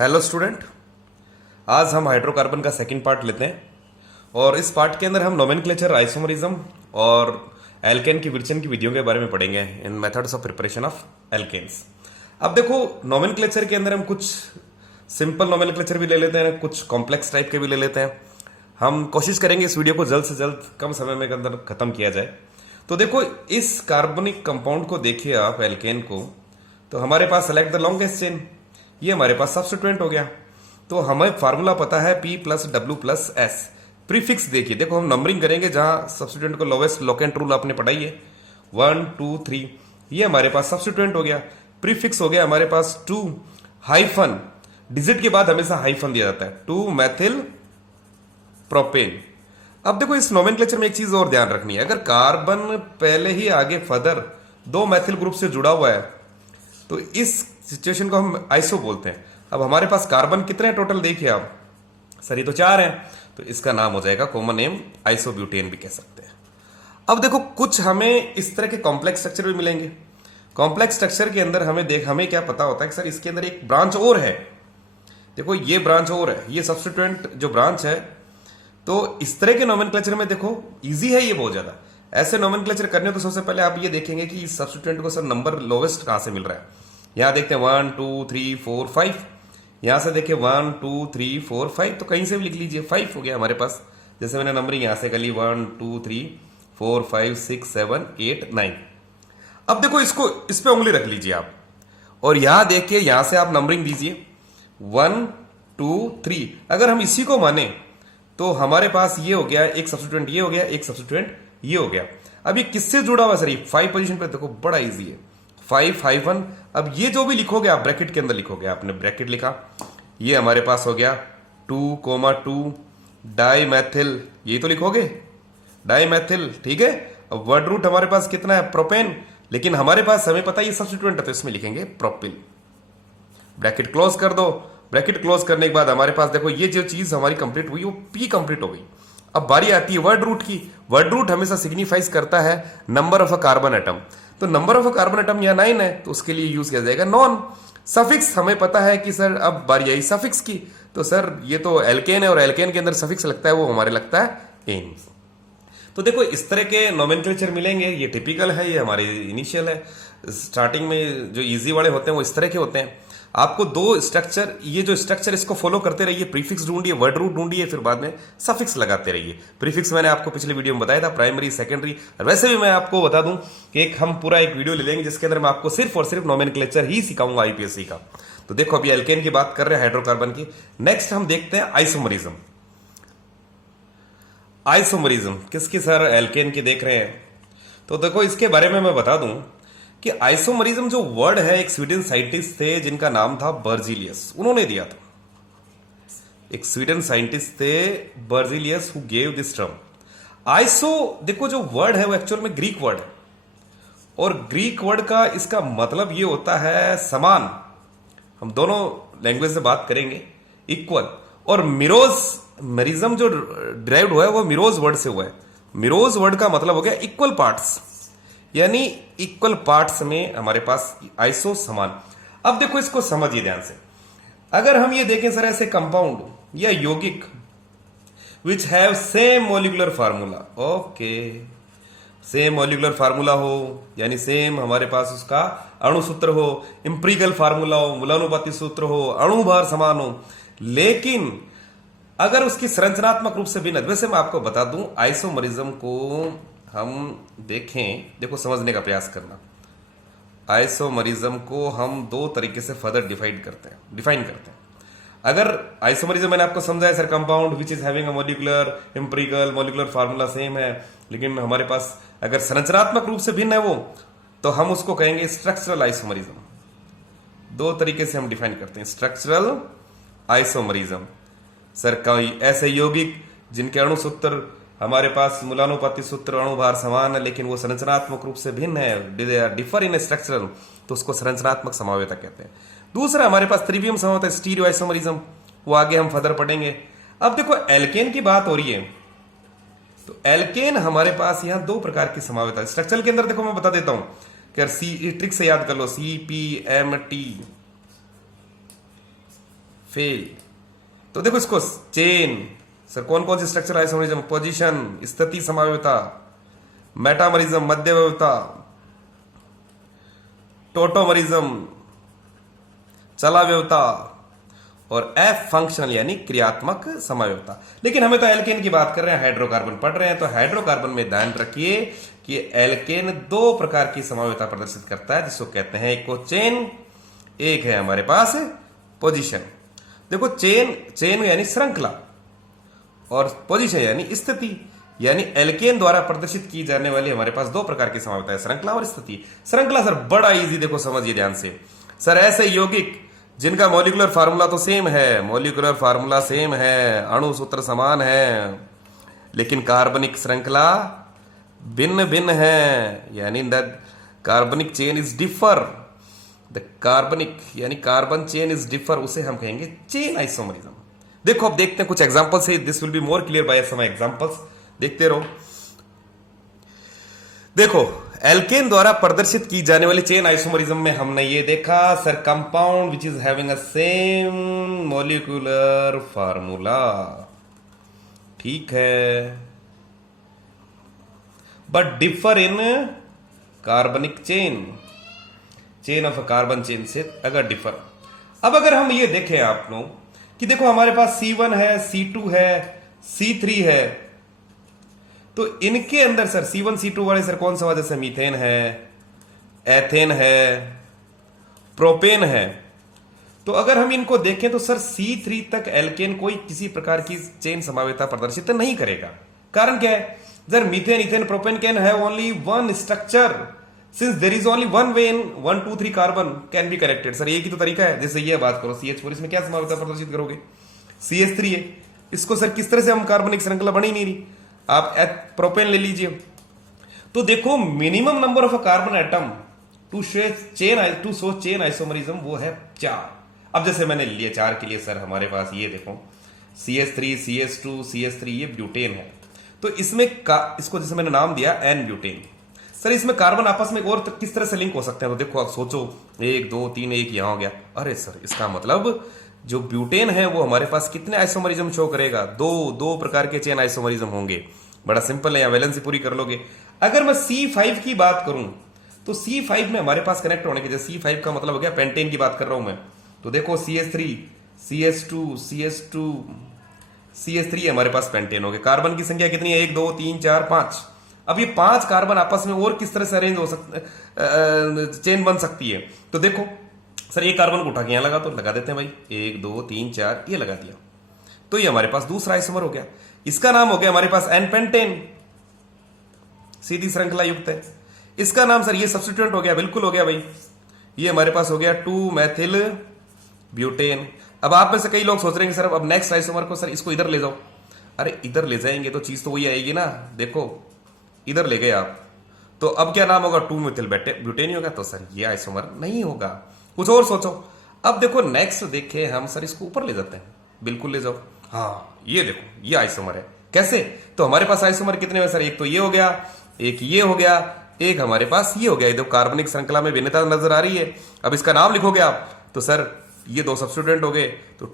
Hello student, आज हम hydrocarbon का सेकंड पार्ट लेते हैं और इस पार्ट के अंदर हम नोमेनक्लेचर, आइसोमरिज्म और एल्केन की विरचन की विधियों के बारे में पढ़ेंगे in methods of preparation of alkenes. अब देखो, नोमेनक्लेचर के अंदर हम कुछ सिंपल नोमेनक्लेचर भी ले लेते हैं, कुछ कॉम्प्लेक्स टाइप के भी ले लेते हैं। हम कोशिश करेंगे इस वीडियो को जल्द से जल्द कम समय में के अंदर खत्म किया जाए। तो देखो, इस कार्बनिक कंपाउंड को देखिए आप, एल्केन को, तो हमारे पास सेलेक्ट द लॉन्गेस्ट चेन, ये हमारे पास सब्स्टिट्यूएंट हो गया। तो हमें फार्मूला पता है P plus W plus S। Prefix देखिए, देखो हम नंबरिंग करेंगे जहां सब्स्टिट्यूएंट को लोवेस्ट लोकेंट रूल आपने पढ़ाई है, 1 2 3, ये हमारे पास सब्स्टिट्यूएंट हो गया। प्रीफिक्स हो गया हमारे पास 2 हाइफन, डिजिट के बाद हमेशा हाइफन दिया जाता है, 2 मैथिल प्रोपेन। अब देखो, इस नोमेनक्लेचर में एक चीज और ध्यान रखनी है, अगर कार्बन पहले ही आगे फर्दर 2 मैथिल ग्रुप से जुड़ा हुआ है तो इस सिचुएशन को हम आइसो बोलते हैं। अब हमारे पास कार्बन कितने हैं टोटल, देखिए आप, सर ये तो 4 हैं, तो इसका नाम हो जाएगा कॉमन नेम आइसोब्यूटेन भी कह सकते हैं। अब देखो, कुछ हमें इस तरह के कॉम्प्लेक्स स्ट्रक्चर भी मिलेंगे। कॉम्प्लेक्स स्ट्रक्चर के अंदर हमें क्या पता होता है कि सर इसके अंदर एक ब्रांच और है। देखो, ये ब्रांच और है, ये सब्स्टिट्यूएंट जो ब्रांच है। तो इस तरह के नोमेनक्लेचर में देखो इजी है ये बहुत ज्यादा। ऐसे नोमेनक्लेचर करने तो सबसे पहले आप ये देखेंगे कि इस सब्स्टिट्यूएंट को सर नंबर लोवेस्ट कहां से मिल रहा है। यहां देखते हैं 1 2 3 4 5, यहां से देखिए 1 2 3 4 5, तो कहीं से भी लिख लीजिए, 5 हो गया हमारे पास। जैसे मैंने नंबरिंग यहां से कर ली 1 2 3 4 5 6 7 8 9। अब देखो, इसको इस पे उंगली रख लीजिए आप और यहां देखिए, यहां से आप नंबरिंग दीजिए 1 2 3। अगर हम इसी को माने तो हमारे पास ये हो गया एक सब्स्टिट्यूएंट, ये हो गया एक सब्स्टिट्यूएंट, ये हो गया। अब ये किससे जुड़ा हुआ सर, ये 5 पोजीशन पे, देखो बड़ा इजी है, 5 हाइफन। अब ये जो भी लिखोगे आप ब्रैकेट के अंदर लिखोगे, आपने ब्रैकेट लिखा, ये हमारे पास हो गया 2,2 डाई मैथिल, ये तो लिखोगे डाई मैथिल, ठीक है। अब वर्ड रूट हमारे पास कितना है, प्रोपेन, लेकिन हमारे पास हमें पता है ये सब्स्टिट्यूएंट है तो इसमें लिखेंगे प्रोपिल। ब्रैकेट क्लोज कर दो। ब्रैकेट क्लोज करने के बाद हमारे पास देखो ये जो चीज हमारी कंप्लीट हुई वो P कंप्लीट हो गई। अब बारी आती है वर्ड रूट की। वर्ड रूट हमेशा सिग्निफाइज करता है number of a carbon atom. तो number of a carbon atom यहाँ 9 है, तो उसके लिए यूज किया जाएगा नॉन। सफिक्स हमें पता है कि सर अब बारी आई सफिक्स की, तो सर ये तो एल्केन है और एल्केन के अंदर सफिक्स लगता है, वो हमारे लगता है एन। तो देखो, इस तरह के नोमेनक्लेचर मिलेंगे, ये टिपिकल है, ये हमारे इनिशियल है। स्टार्टिंग में जो इजी वाले होते हैं वो इस तरह के होते हैं। आपको 2 स्ट्रक्चर, ये जो स्ट्रक्चर इसको फॉलो करते रहिए, प्रीफिक्स ढूंढिए, वर्ड रूट ढूंढिए, फिर बाद में सफिक्स लगाते रहिए। प्रीफिक्स मैंने आपको पिछले वीडियो में बताया था, प्राइमरी सेकेंडरी। और वैसे भी मैं आपको बता दूं कि एक हम पूरा एक वीडियो ले लेंगे जिसके अंदर मैं आपको सिर्फ और सिर्फ नोमेनक्लेचर ही सिखाऊंगा आईपीएससी का। तो देखो, अभी एल्केन की बात कर रहे हैं, हाइड्रोकार्बन की। नेक्स्ट हम देखते हैं आइसोमरिज्म। आइसोमरिज्म किसकी सर, एल्केन की देख रहे हैं। तो देखो, इसके बारे में मैं बता दूं कि आइसोमरिज्म जो वर्ड है, एक स्वीडन साइंटिस्ट थे जिनका नाम था बर्जिलियस, उन्होंने दिया था। एक स्वीडन साइंटिस्ट थे Berzelius who gave this term iso. देखो, जो वर्ड है वो एक्चुअल में ग्रीक वर्ड है और ग्रीक वर्ड का इसका मतलब ये होता है समान। हम दोनों लैंग्वेज से बात करेंगे, इक्वल। और मिरोज जो डिराइव्ड हुआ है वो मिरोज वर्ड से हुआ है। मिरोज वर्ड का मतलब हो गया इक्वल पार्ट्स, यानी इक्वल पार्ट्स में हमारे पास आइसो समान। अब देखो, इसको समझिए ध्यान से। अगर हम ये देखें सर, ऐसे कंपाउंड या यौगिक which have same molecular formula, okay, same molecular formula हो, यानी सेम हमारे पास उसका अणु सूत्र हो, इंपीरिकल फार्मूला हो, मूलानुपाती सूत्र हो, अणु भार समान हो, लेकिन अगर उसकी संरचनात्मक रूप से भिन्न। वैसे मैं आपको बता दूं, आइसोमरिज्म को हम देखें, देखो समझने का प्रयास करना। आइसोमरिज्म को हम 2 तरीके से फर्दर डिफाइन करते हैं। अगर आइसोमरिज्म मैंने आपको समझाया sir, compound which is having a molecular empirical molecular formula same है, लेकिन हमारे पास अगर संरचनात्मक रूप से भिन्न है वो, तो हम उसको कहेंगे स्ट्रक्चरल आइसोमरिज्म। 2 तरीके से हम डिफाइन करते हैं स्ट्रक्चरल आइसोमरिज्म। सर, कोई ऐसे यौगिक जिनके अणु सूत्र हमारे पास मूलानुपाती सूत्र अणु भार समान है, लेकिन वो संरचनात्मक रूप से भिन्न है, डिफर इन स्ट्रक्चरल, तो उसको संरचनात्मक समवेता कहते हैं। दूसरा हमारे पास त्रिवियम समवेता, स्टीरियो आइसोमरिज्म, वो आगे हम फर्दर पढ़ेंगे। अब देखो, एल्केन की बात हो रही है, तो एल्केन हमारे पास यहां 2 प्रकार की समवेता स्ट्रक्चर के अंदर। देखो मैं बता देता हूं कि ट्रिक से याद कर लो, CPMT फेल। तो देखो इसको चेन, सर कौन कौन सी स्ट्रक्चर आइसोमरिज्म, पोजीशन स्थिति समावयवता, मेटामरिज्म मध्यवयवता, टोटोमरिज्म चलावयवता, और एफ फंक्शनल यानी क्रियात्मक समावयवता। लेकिन हमें तो एल्केन की बात कर रहे हैं, हाइड्रोकार्बन पढ़ रहे हैं, तो हाइड्रोकार्बन में ध्यान रखिए कि एल्केन दो प्रकार की समावयवता प्रदर्शित करता है, जिसको कहते हैं एक को चेन, एक है हमारे पास पोजीशन। देखो चेन यानी श्रृंखला और पोजीशन यानी स्थिति। यानी एल्केन द्वारा प्रदर्शित की जाने वाली हमारे पास दो प्रकार की समावयवता है, श्रृंखला और स्थिति। श्रृंखला सर बड़ा इजी, देखो समझिए ध्यान से। सर ऐसे यौगिक जिनका मॉलिक्यूलर फार्मूला तो सेम है, मॉलिक्यूलर फार्मूला सेम है, अणु सूत्र समान है, लेकिन कार्बनिक श्रृंखला भिन्न भिन्न है, यानी द कार्बनिक चेन इज डिफर। द कार्बनिक यानी कार्बन चेन इज डिफर, उसे हम कहेंगे चेन आइसोमरिज्म। देखो अब देखते हैं कुछ एग्जांपल से, this will be more clear by some examples. देखते रहो। देखो एल्केन द्वारा प्रदर्शित की जाने वाली चेन आइसोमरिज्म में हमने ये देखा sir, compound which is having a same molecular formula, ठीक है, बट डिफर इन कार्बनिक chain of a carbon chain से अगर डिफर। अब अगर हम ये देखें आप लोग कि देखो हमारे पास C1 है, C2 है, C3 है, तो इनके अंदर सर C1 C2 वाले सर कौन सा हुआ, जैसे मीथेन है, एथेन है, प्रोपेन है। तो अगर हम इनको देखें तो सर C3 तक एल्केन कोई किसी प्रकार की चेन समावयवता प्रदर्शित नहीं करेगा। कारण क्या है, sir methane ethane propane can have only one structure, since there is only one way in 1 2 3 carbon can be connected. Sir एक ही तो तरीका है, जैसे ये बात करो CH4, इसमें क्या समावयवता प्रदर्शित करोगे, CH3 है, इसको सर किस तरह से हम कार्बनिक श्रृंखला बनी नहीं रही, आप प्रोपेन ले लीजिए। तो देखो minimum number of a carbon atom to show chain isomerism वो है 4। अब जैसे मैंने लिया 4 के लिए सर हमारे पास ये देखो CH3 CH2 CH3, ये ब्यूटेन है। तो इसमें इसको जैसे मैंने नाम दिया N ब्यूटेन। सर इसमें कार्बन आपस में और किस तरह से लिंक हो सकते हैं, तो देखो आप सोचो 1 2 3, एक यहां हो गया, अरे सर इसका मतलब जो ब्यूटेन है वो हमारे पास कितने आइसोमरिज्म शो करेगा, दो प्रकार के चेन आइसोमरिज्म होंगे। बड़ा सिंपल है, यहाँ वैलेंसी पूरी कर लोगे। अगर मैं C5 की बात करूं तो C5 में हमारे पास कनेक्ट होने के, जैसे C5 का मतलब हो गया पेंटेन की बात कर रहा हूं मैं, तो देखो CH3 CH2 CH2 CH3 हमारे पास पेंटेन हो गए। कार्बन की संख्या कितनी है, 1 2 3 4 5। अब ये 5 कार्बन आपस में और किस तरह से अरेंज हो सकते, चेन बन सकती है। तो देखो सर ये कार्बन को उठा के यहां लगा, तो लगा देते हैं भाई, 1 2 3 4, ये लगा दिया, तो ये हमारे पास दूसरा आइसोमर हो गया। इसका नाम हो गया हमारे पास N पेंटेन, सीधी श्रृंखला युक्त है। इसका नाम सर ये सब्स्टिट्यूएंट हो गया, बिल्कुल हो गया भाई, ये हमारे पास हो गया 2 मेथिल ब्यूटेन। अब आप में से कई लोग सोच रहे हैं सर अब नेक्स्ट आइसोमर को सर इसको इधर ले जाओ। अरे इधर ले जाएंगे तो चीज तो वही आएगी ना, देखो इधर ले गए आप, तो अब क्या नाम होगा, 2 मेथिल ब्यूटेन ही होगा। तो सर ये आइसोमर नहीं होगा, कुछ और सोचो। अब देखो नेक्स्ट देखे हम सर इसको ऊपर ले जाते हैं, बिल्कुल ले जाओ, हाँ ये देखो ये आइसोमर है। कैसे, तो हमारे पास आइसोमर कितने हैं सर, एक तो ये हो गया, एक ये हो गया, एक हमारे पास ये हो गया। ये दो कार्बनिक श्रृंखला में भिन्नता नजर आ रही है। अब इसका नाम लिखोगे आप तो सर ये दो सब्स्टिट्यूएंट हो गए, तो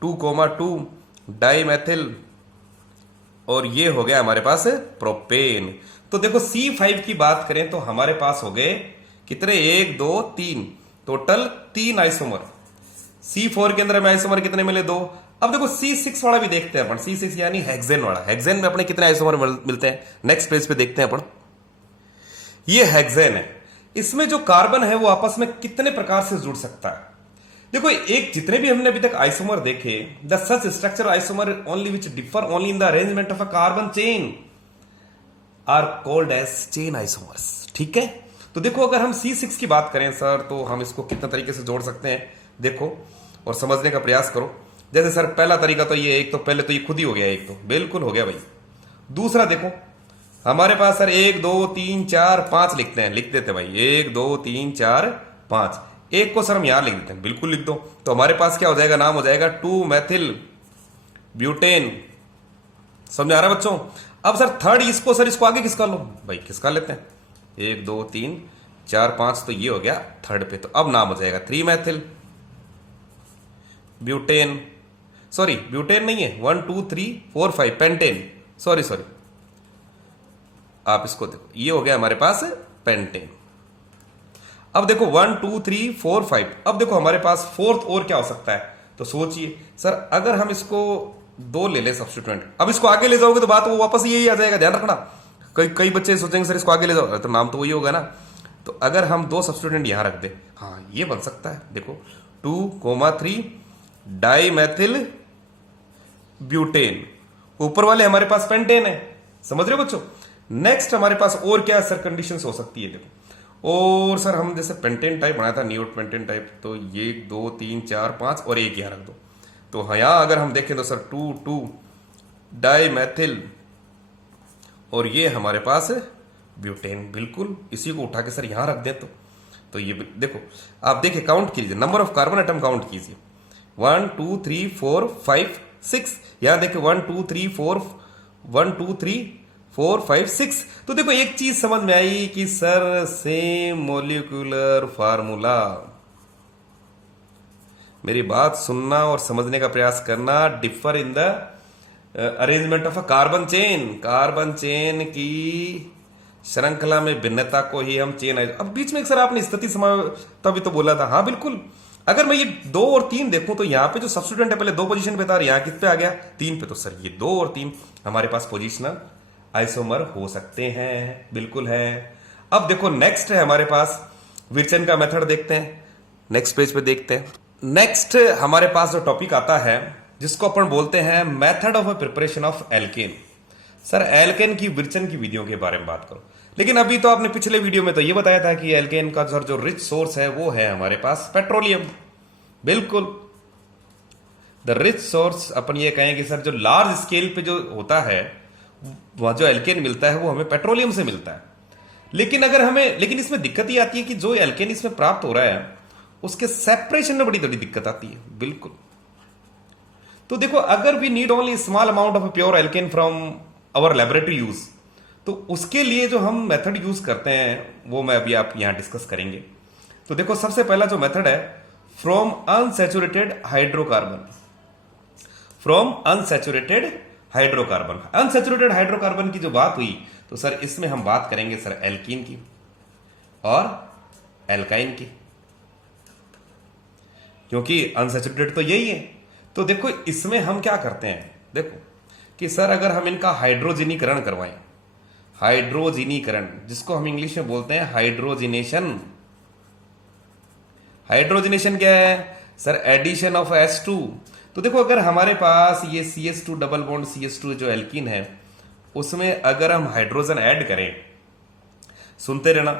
2,2 डाई मैथिल, और ये हो गया हमारे पास प्रोपेन। तो देखो C5 की बात करें तो हमारे पास हो गए कितने, 1 2 3, टोटल 3 आइसोमर। C4 के अंदर हमें आइसोमर कितने मिले, 2। अब देखो C6 वाला भी देखते हैं अपन, C6 यानी हेक्सेन वाला। हेक्सेन में अपने कितने आइसोमर मिलते हैं, नेक्स्ट पेज पे देखते हैं अपन। ये हेक्सेन है, इसमें जो कार्बन है वो आपस में कितने प्रकार से जुड़ सकता है। देखो एक जितने भी हमने अभी तक आइसोमर देखे, the such structure isomer only which differ only in the arrangement of a carbon chain are called as chain isomers, ठीक है। तो देखो अगर हम C6 की बात करें सर, तो हम इसको कितने तरीके से जोड़ सकते हैं, देखो और समझने का प्रयास करो। जैसे सर पहला तरीका तो ये, एक तो पहले तो ये खुद ही हो गया, एक तो बिल्कुल हो गया भाई। दूसरा देखो हमारे पास सर 1 2 3 4 5 लिखते हैं, लिख देते हैं भाई, 1 2 3 4 5। एक को सर हम यहां लिख देते हैं, बिल्कुल लिख दो, तो हमारे पास क्या हो जाएगा, नाम हो जाएगा 2 मेथिल ब्यूटेन। समझ आ रहा है बच्चों। अब सर थर्ड इसको सर इसको आगे किसका लो भाई, किसका लेते हैं, 1 2 3 4 5, तो ये हो गया थर्ड पे। तो अब नाम हो जाएगा 3 मेथिल ब्यूटेन, सॉरी ब्यूटेन नहीं है, 1 2 3 4 5 पेंटेन, सॉरी सॉरी, आप इसको देखो, ये हो गया हमारे पास पेंटेन। अब देखो 1 2 3 4 5, अब देखो हमारे पास फोर्थ और क्या हो सकता है, तो सोचिए सर अगर हम इसको दो ले ले सब्स्टिट्यूएंट, अब इसको आगे ले जाओगे तो बात वो वापस यही आ जाएगा, ध्यान रखना। कई कई बच्चे सोचेंगे सर इसको आगे ले जाओ, तो नाम तो वही होगा ना। तो अगर हम दो सब्स्टिट्यूएंट यहां रख दे, हाँ ये बन सकता है, देखो 2,3 डाई मैथिल ब्यूटेन, ऊपर वाले हमारे पास पेंटेन है, समझ रहे हो बच्चों। नेक्स्ट हमारे पास और क्या सर कंडीशन हो सकती है, देखो और सर हम जैसे पेंटेन टाइप बनाया था, नियोट पेंटेन टाइप, तो ये 2 3 4 5 और एक यहां रख दो। तो हाँ यहां अगर हम देखें तो सर 2 2 डाई मैथिल और ये हमारे पास ब्यूटेन, बिल्कुल इसी को उठा के सर यहां रख दे तो ये देखो आप देखिए, काउंट कीजिए, number of carbon atom count कीजिए, 1 2 3 4 5 6, यहां देखिए 1 2 3 4 1 2 3 4 5 6। तो देखो एक चीज समझ में आई कि सर सेम मॉलिक्यूलर फार्मूला, मेरी बात सुनना और समझने का प्रयास करना, differ in the arrangement of a carbon chain, carbon chain की श्रृंखला में भिन्नता को ही हम चेन, अब बीच में एक सर आपने स्थिति तभी तो बोला था, हाँ बिल्कुल। अगर मैं ये 2 और 3 देखूं तो यहां पे जो सब्स्टिट्यूएंट है पहले 2 पोजीशन पे था, यहां किस पे आ गया 3 पे, तो सर ये 2 और 3 हमारे पास पोजिशनल आइसोमर हो सकते हैं, बिल्कुल है। अब देखो नेक्स्ट है हमारे पास विर्चन का मेथड, देखते हैं नेक्स्ट पेज पे देखते हैं। नेक्स्ट हमारे पास जो टॉपिक आता है जिसको अपन बोलते हैं method of preparation of alkane. Sir alkane की विर्चन की विधियों के बारे में बात करो, लेकिन अभी तो आपने पिछले वीडियो में तो ये बताया था कि एल्केन का सर जो रिच सोर्स है वो है हमारे पास पेट्रोलियम, बिल्कुल द रिच सोर्स। अपन ये कहें कि सर जो लार्ज स्केल पे जो होता है वह जो एल्केन मिलता है वो हमें पेट्रोलियम से मिलता है। लेकिन इसमें दिक्कत ये आती है कि जो एल्केन इसमें प्राप्त हो रहा है उसके सेपरेशन में बड़ी बड़ी दिक्कत आती है, बिल्कुल। तो देखो अगर we need only small amount of pure alkane from our laboratory use, तो उसके लिए जो हम मेथड यूज करते हैं वो मैं अभी आप यहां डिस्कस करेंगे। तो देखो सबसे पहला जो मेथड है from unsaturated hydrocarbon, from unsaturated hydrocarbon. Unsaturated hydrocarbon की जो बात हुई तो सर इसमें हम बात करेंगे सर एल्कीन की और एल्काइन की, क्योंकि अनसैचुरेटेड तो यही है। तो देखो इसमें हम क्या करते हैं, देखो कि सर अगर हम इनका हाइड्रोजनीकरण करवाएं, हाइड्रोजनीकरण जिसको हम इंग्लिश में बोलते हैं हाइड्रोजिनेशन। हाइड्रोजिनेशन क्या है सर, एडिशन ऑफ H2। तो देखो अगर हमारे पास ये CH2 डबल बॉन्ड CH2 जो एल्कीन है उसमें अगर हम हाइड्रोजन ऐड करें, सुनते रहना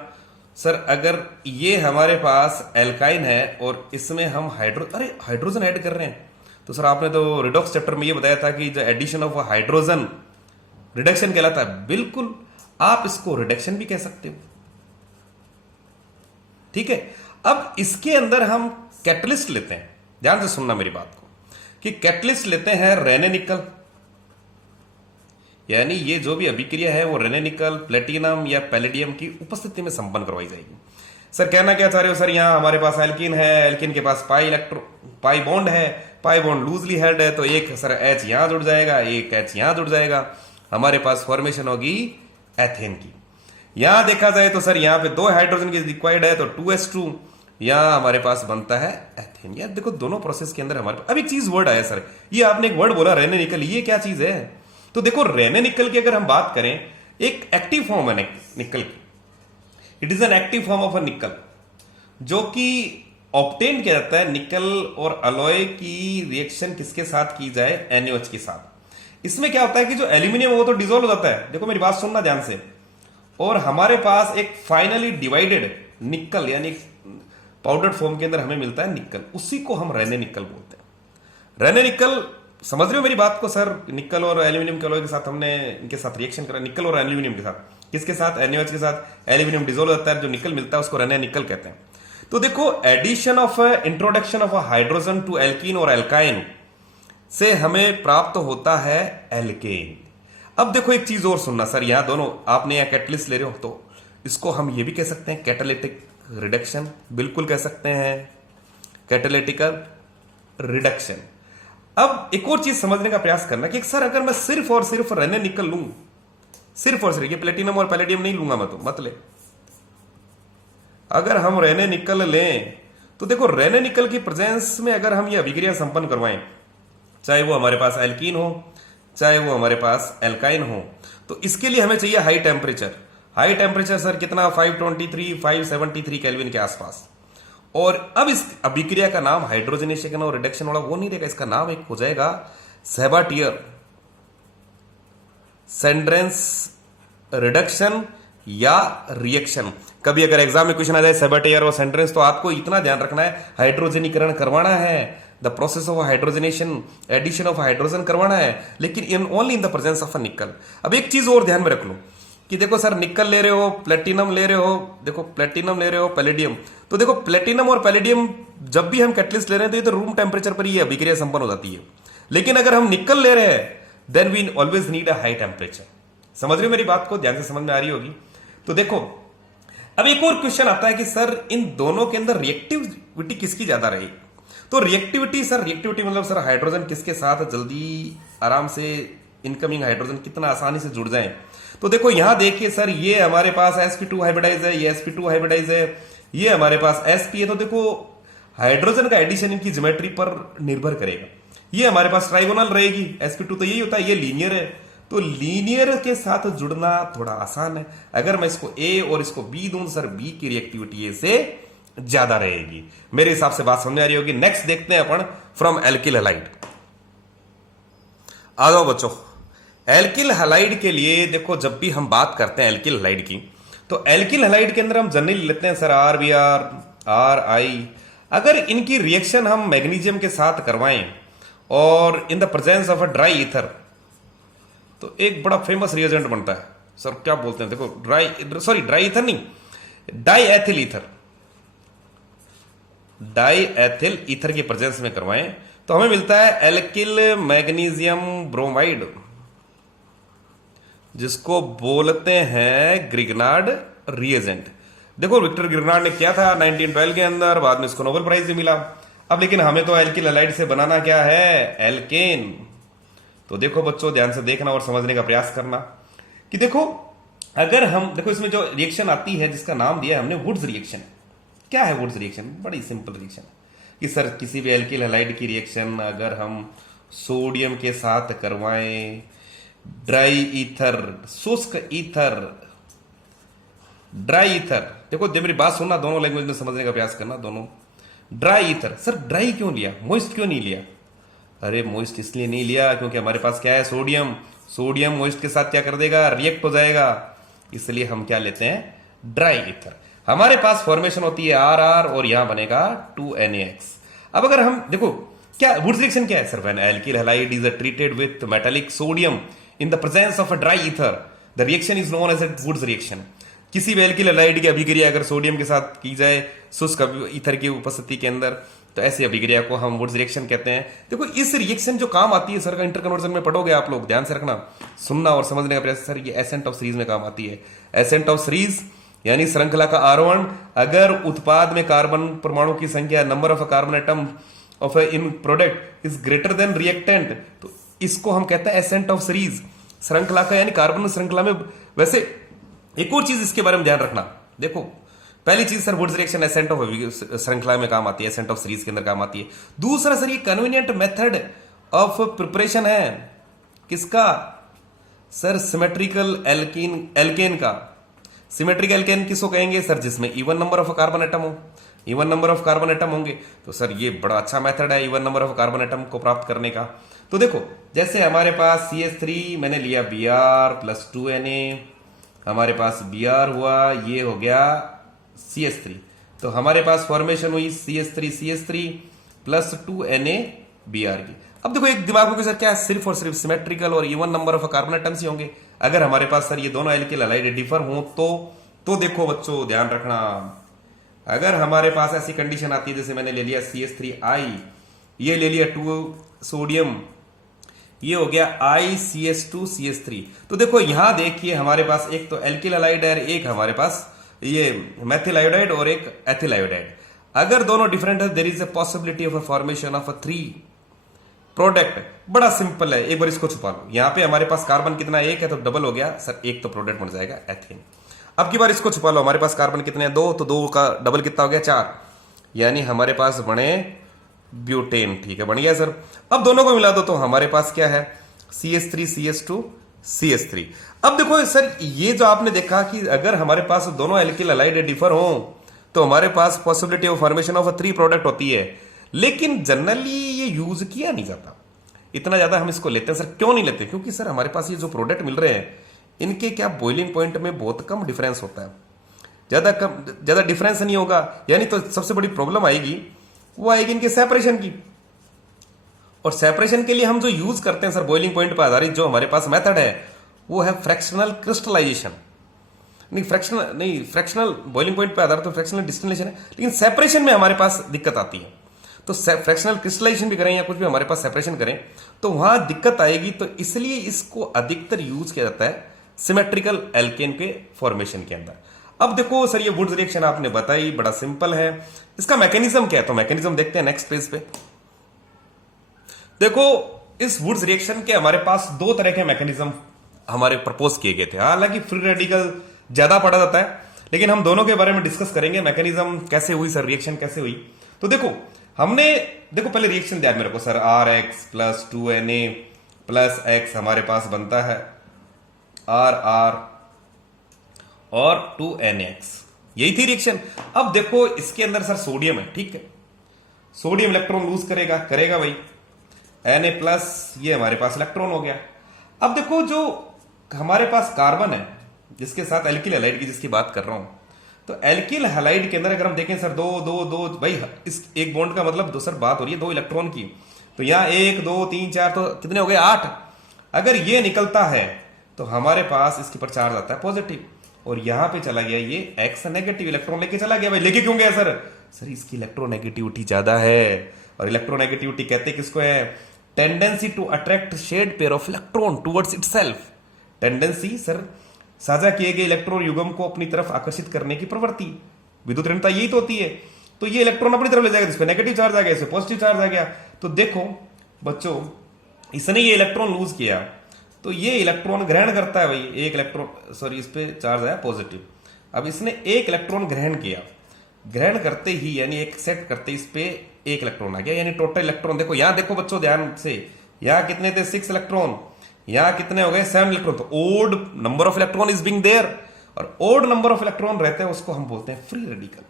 सर, अगर ये हमारे पास एल्काइन है और इसमें हम हाइड्रोजन ऐड कर रहे हैं, तो सर आपने तो रिडॉक्स चैप्टर में ये बताया था कि जो एडिशन ऑफ हाइड्रोजन रिडक्शन कहलाता है, बिल्कुल आप इसको रिडक्शन भी कह सकते हो, ठीक है। अब इसके अंदर हम कैटलिस्ट लेते हैं, ध्यान से सुनना मेरी बात को, कि कैटलिस्ट लेते हैं रेने निकल, यानी ये जो भी अभिक्रिया है वो रेने निकल, प्लेटिनम या पैलेडियम की उपस्थिति में संपन्न करवाई जाएगी। सर कहना क्या चाह रहे हो सर, यहां हमारे पास एल्कीन है, एल्कीन के पास पाई बॉन्ड है, पाई बॉन्ड लूजली हेल्ड है, तो एक सर H यहां जुड़ जाएगा, एक H यहां जुड़ जाएगा, हमारे पास फॉर्मेशन होगी एथेन की। यहां देखा जाए तो सर यहां पे 2 हाइड्रोजन की रिक्वायर्ड है तो 2H2, यहां हमारे पास बनता है एथेन। यार देखो दोनों प्रोसेस के अंदर हमारे पास अब एक चीज वर्ड आया सर, ये आपने एक वर्ड बोला रेने निकल, ये क्या चीज है। तो देखो रेने निकल की अगर हम बात करें, एक एक्टिव फॉर्म है निकल की, it is an active form of a निकल, जो कि ऑब्टेन किया जाता है निकल और अलॉय की रिएक्शन किसके साथ की जाए, NaOH के साथ। इसमें क्या होता है कि जो एल्यूमिनियम वो तो डिसॉल्व हो जाता है, देखो मेरी बात सुनना ध्यान से, और हमारे पास एक फाइनली डिवाइडेड निकल यानी पाउडर फॉर्म के अंदर हमें मिलता है निकल, उसी को हम रेने निकल बोलते हैं। रेने निकल समझ रहे हो मेरी बात को सर, निकल और एल्यूमिनियम के अलॉय के साथ हमने इनके साथ रिएक्शन करा, निकल और एल्यूमिनियम के साथ, किसके साथ, NaOH के साथ, एल्यूमिनियम डिसॉल्व हो जाता है, जो निकल मिलता है उसको रेने निकल कहते हैं। तो देखो addition of introduction of hydrogen to alkene और एल्काइन से हमें प्राप्त होता है एल्केन। अब देखो एक चीज और सुनना सर, यहां दोनों आपने यहां कैटलिस्ट ले रहे हो तो इसको हम ये भी कह सकते हैं कैटालिटिक रिडक्शन, बिल्कुल कह सकते हैं कैटालिटिकल रिडक्शन। अब एक और चीज समझने का प्रयास करना कि सर अगर मैं सिर्फ और सिर्फ रेने निकल लूं, सिर्फ और सिर्फ, ये प्लेटिनम और पैलेडियम नहीं लूंगा मैं, तो मत ले। अगर हम रेने निकल लें तो देखो रेने निकल की प्रेजेंस में अगर हम ये अभिक्रिया संपन्न करवाएं, चाहे वो हमारे पास एल्कीन हो चाहे वो हमारे पास एल्काइन हो, तो इसके लिए हमें चाहिए high temperature. High temperature sir कितना, 523 573 केल्विन के आसपास। और अब इस अभिक्रिया का नाम हाइड्रोजनेशन और रिडक्शन वाला वो नहीं रहेगा, इसका नाम एक हो जाएगा सेबाटियर सेंड्रेंस रिडक्शन या रिएक्शन। कभी अगर एग्जाम में क्वेश्चन आ जाए सेबाटियर और सेंड्रेंस, तो आपको इतना ध्यान रखना है हाइड्रोजनीकरण करवाना है, the process of hydrogenation, addition of hydrogen करवाना है, लेकिन in only in the presence of a nickel. अब एक चीज और ध्यान में रख लो कि देखो सर निकल ले रहे हो, प्लेटिनम ले रहे हो, देखो प्लेटिनम ले रहे हो, पैलेडियम, तो देखो प्लेटिनम और पैलेडियम जब भी हम कैटलिस्ट ले रहे हैं तो ये तो रूम टेम्परेचर पर ही अभिक्रिया संपन्न हो जाती है। लेकिन अगर हम निकल ले रहे हैं then we always need a high temperature. समझ रहे हो मेरी बात को, ध्यान से समझ में आ रही होगी। तो देखो अब एक और क्वेश्चन आता है कि सर इन दोनों के अंदर रिएक्टिविटी किसकी ज्यादा रहेगी। तो रिएक्टिविटी सर, रिएक्टिविटी मतलब सर हाइड्रोजन किसके साथ जल्दी आराम से इनकमिंग हाइड्रोजन कितना आसानी से जुड़ जाए। तो देखो यहां देखिए सर, ये हमारे पास sp2 हाइब्रिडाइज है, ये sp2 हाइब्रिडाइज है, ये हमारे पास sp है। तो देखो हाइड्रोजन का एडिशन इनकी ज्योमेट्री पर निर्भर करेगा। ये हमारे पास ट्राइगोनल रहेगी, sp2 तो यही होता है, ये लीनियर है, तो लीनियर के साथ जुड़ना थोड़ा आसान है। अगर मैं इसको ए और इसको बी दूं, सर बी की रिएक्टिविटी ए से ज्यादा रहेगी। मेरे हिसाब से बात समझ आ रही होगी। नेक्स्ट देखते हैं अपन फ्रॉम एल्किल हैलाइड। आ जाओ बच्चों, एल्किल हैलाइड के लिए देखो जब भी हम बात करते हैं एल्किल हैलाइड की, तो एल्किल हैलाइड के अंदर हम जनरली लेते हैं sir R B R, R I. अगर इनकी रिएक्शन हम मैग्नीशियम के साथ करवाएं और in the presence of a dry ether, तो एक बड़ा फेमस रिएजेंट बनता है। सर क्या बोलते हैं, देखो ड्राई ईथर नहीं, die ethyl ether, die ethyl ether की प्रेजेंस में करवाएं तो हमें मिलता है एल्किल मैग्नीशियम ब्रोमाइड, जिसको बोलते हैं ग्रिग्नार्ड रिएजेंट। देखो विक्टर ग्रिग्नार्ड ने किया था 1912 के अंदर, बाद में इसको नोबेल प्राइज भी मिला। अब लेकिन हमें तो एल्किल हैलाइड से बनाना क्या है, एल्केन। तो देखो बच्चों ध्यान से देखना और समझने का प्रयास करना कि देखो अगर हम देखो इसमें जो रिएक्शन आती है जिसका नाम दिया है हमने वुड्स रिएक्शन। क्या है वुड्स रिएक्शन, बड़ी सिंपल रिएक्शन है कि सर किसी भी एल्किल हैलाइड की रिएक्शन अगर हम सोडियम के साथ करवाएं, ड्राई ईथर, शुष्क ईथर, ड्राई ईथर, देखो जब मेरी बात सुनना, दोनों लैंग्वेज में समझने का प्रयास करना। दोनों ड्राई ईथर, सर ड्राई क्यों लिया, मोइस्ट क्यों नहीं लिया? अरे मोइस्ट इसलिए नहीं लिया क्योंकि हमारे पास क्या है, सोडियम। सोडियम मोइस्ट के साथ क्या कर देगा, रिएक्ट हो जाएगा, इसलिए हम क्या लेते हैं, ड्राई ईथर। हमारे पास फॉर्मेशन होती है आर आर और यहां बनेगा 2NaX। अब अगर हम देखो क्या वुड्स रिएक्शन क्या है sir, when alkyl halide is treated with metallic sodium in the presence of a dry ether, the reaction is known as a Wurtz reaction. किसी भी एल्किल हैलाइड की अभिक्रिया अगर सोडियम के साथ की जाए शुष्क ईथर की उपस्थिति के अंदर, तो ऐसी अभिक्रिया को हम वुड्स रिएक्शन कहते हैं। देखो इस रिएक्शन जो काम आती है सर का, इंटर कन्वर्जन में पढ़ोगे आप लोग, ध्यान से रखना, सुनना और समझने का प्रयास। सर ये एसेंट ऑफ सीरीज में काम आती है। एसेंट ऑफ सीरीज यानी श्रृंखला का आरोहण। अगर उत्पाद में कार्बन परमाणु की संख्या, number of carbon atom of in product is greater than reactant, तो इसको हम कहते हैं एसेंट ऑफ सीरीज, श्रृंखला का यानी कार्बन श्रृंखला में। वैसे एक और चीज इसके बारे में ध्यान रखना, देखो पहली चीज sir Wurtz reaction ascent of श्रृंखला में काम आती है, एसेंट ऑफ सीरीज के अंदर काम आती है। दूसरा सर ये कन्वीनियंट मेथड ऑफ प्रिपरेशन है किसका सर, सिमेट्रिकल एल्केन का। सिमेट्रिकल एल्केन किसको कहेंगे सर, जिसमें even number of carbon atom हो, even number of carbon atom होंगे। तो सर ये बड़ा अच्छा मेथड है even number of carbon atom को प्राप्त करने का। तो देखो जैसे हमारे पास CH3 मैंने लिया Br + 2Na, हमारे पास Br हुआ, ये हो गया CH3, तो हमारे पास फॉर्मेशन हुई CH3 + 2NaBr की। अब देखो एक दिमाग में सर क्या सिर्फ और सिर्फ सिमेट्रिकल और even number of carbon atoms ही होंगे। अगर हमारे पास सर ये दोनों एल्किल हैलाइड डिफर हो तो देखो बच्चों ध्यान रखना, अगर हमारे पास ऐसी कंडीशन आती है जैसे मैंने ले लिया CH3I, ये ले लिया 2 सोडियम, ये हो गया ICH2CH3, तो देखो यहां देखिए हमारे पास एक तो एल्किल हैलाइड है, एक हमारे पास ये मेथिल आयोडाइड और एक एथिल आयोडाइड। अगर दोनों डिफरेंट है there is a possibility of a formation of a 3 product. बड़ा सिंपल है, एक बार इसको छुपा लो। यहां पे हमारे पास कार्बन कितना, एक है तो डबल हो गया सर, एक तो प्रोडक्ट बन जाएगा एथेन। अब की बार इसको छुपा लो, हमारे पास कार्बन कितने हैं, 2, तो 2 का डबल कितना हो गया, 4, यानी हमारे पास बने ब्यूटेन। ठीक है, बन गया सर। अब दोनों को मिला दो तो हमारे पास क्या है, CH3 CH2 CH3। अब देखो सर, ये जो आपने देखा कि अगर हमारे पास दोनों एल्किल हैलाइड डिफर हो तो हमारे पास possibility of formation of 3 product होती है, लेकिन जनरली ये यूज किया नहीं जाता इतना ज्यादा। हम इसको लेते हैं सर, क्यों नहीं लेते, क्योंकि सर हमारे पास ये जो प्रोडक्ट मिल रहे हैं इनके क्या बॉइलिंग पॉइंट में बहुत कम डिफरेंस होता है, ज्यादा डिफरेंस नहीं होगा, यानी तो सबसे बड़ी प्रॉब्लम आएगी वो आएगी इनके सेपरेशन की। और सेपरेशन के लिए हम जो यूज करते हैं सर बॉइलिंग पॉइंट पर आधारित जो हमारे पास मेथड है वो है fractional crystallisation. Fractional boiling point पे आधारित तो फ्रैक्शनल डिस्टिलेशन है, लेकिन सेपरेशन में हमारे पास दिक्कत आती है। तो फ्रैक्शनल क्रिस्टलाइजेशन भी करें या कुछ भी हमारे पास सेपरेशन करें तो वहां दिक्कत आएगी, तो इसलिए इसको अधिकतर यूज किया जाता है सिमेट्रिकल एल्केन के फॉर्मेशन के अंदर। अब देखो सर, ये वुड्स रिएक्शन आपने बताई, बड़ा सिंपल है। इसका मैकेनिज्म क्या है, तो मैकेनिज्म देखते हैं नेक्स्ट पेज पे। देखो, इस वुड्स रिएक्शन के हमारे पास 2 तरह के मैकेनिज्म हमारे प्रपोज किए गए थे। हालांकि फ्री रेडिकल ज्यादा पढ़ा जाता है, लेकिन हम दोनों के बारे में डिस्कस करेंगे, मैकेनिज्म कैसे हुई सर, रिएक्शन कैसे हुई। तो देखो पहले रिएक्शन ध्यान में रखो सर, RX + 2Na + X हमारे पास बनता है RR और 2NX, यही थी रिएक्शन। अब देखो इसके अंदर सर सोडियम है, ठीक है, सोडियम इलेक्ट्रॉन लूज करेगा भाई, Na+ ये हमारे पास इलेक्ट्रॉन हो गया। अब देखो जो हमारे पास कार्बन है जिसके साथ एल्किल हैलाइड की जिसकी बात कर रहा हूं, तो एल्किल हैलाइड के अंदर अगर हम देखें सर 2 2 2 भाई, इस एक बॉन्ड का मतलब सर बात हो रही है 2 इलेक्ट्रॉन की, तो यहां 1 2 3 4 तो कितने हो गए, 8। अगर ये निकलता है तो हमारे पास इसके ऊपर चार्ज आता है पॉजिटिव, और यहां पे चला गया ये X नेगेटिव इलेक्ट्रॉन लेके चला गया भाई। लेके क्यों गया सर इसकी इलेक्ट्रोनेगेटिविटी ज्यादा है, और इलेक्ट्रोनेगेटिविटी कहते किसको है, tendency to attract shared pair of electron towards itself. Tendency sir साझा किए गए इलेक्ट्रॉन युग्म को अपनी तरफ आकर्षित करने की प्रवृत्ति, विद्युत ऋणता यही तो होती है। तो ये इलेक्ट्रॉन अपनी तरफ ले जाएगा, जिसपे नेगेटिव चार्ज आ गया, इससे पॉजिटिव चार्ज आ गया। तो देखो बच्चों, इसने ये इलेक्ट्रॉन लूज किया तो ये इलेक्ट्रॉन ग्रहण करता है भाई, एक इलेक्ट्रॉन, सॉरी इस पे चार्ज आया पॉजिटिव। अब इसने एक इलेक्ट्रॉन ग्रहण किया, ग्रहण करते ही यानी एक सेट करते इस पे एक इलेक्ट्रॉन आ गया, यानी टोटल इलेक्ट्रॉन देखो, यहां देखो बच्चों ध्यान से, यहां कितने थे 6 इलेक्ट्रॉन, यहां कितने हो गए 7 इलेक्ट्रॉन। तो odd number of electron is being there, और ओड नंबर ऑफ इलेक्ट्रॉन रहते हैं उसको हम बोलते हैं फ्री रेडिकल।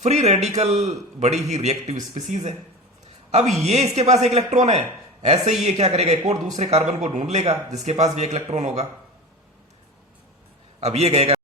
फ्री रेडिकल बड़ी ही रिएक्टिव स्पीसीज है। अब ये इसके पास एक इलेक्ट्रॉन है, ऐसे ही ये क्या करेगा, एक और दूसरे कार्बन को ढूंढ लेगा जिसके पास भी एक इलेक्ट्रॉन होगा। अब ये कहेगा